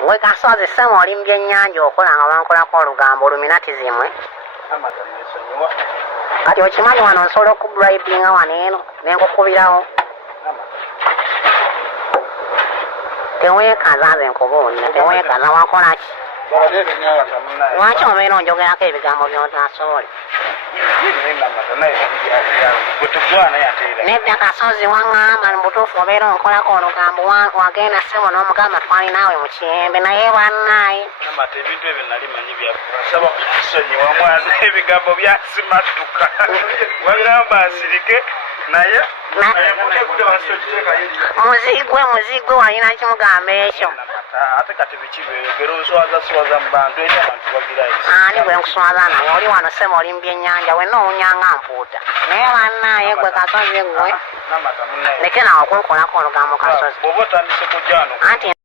Gwe Kasozi Ssema oli mu byennyanja okola nga bankolako olugambo luminati zimwe. Kati okimanyi wano nsobola okubribinga wano eno nenkukubirawo. Teweekaza nze nkubuulira, teweekaza wakola ki? Lwaki obeera onjogerako ebigambo by'otasobole? Nedda Kasozi waŋŋamba mu butuufu obeera onkolako olugambo wagenda ssebo n'omugamba twali naawe mu kiyembe naye bannaaye. Ebintu ebyo nali manyi byasaba kusonyiwa mwana ebigambo byasimadduka wagamba nsirike naye muzigwe walina kimugamba ekyo. ate kati biki byogera oswaza mu bantu eri abantu bagirayo. Ani gwe nkuswaza naye oli wano Ssema oli mu byennyanja wenna owunyanga mpuuta naye bannaaye gwe Kasozi gwe leke nawe okunkolako olugambo Kasozi bw'oba otandise kujja wano anti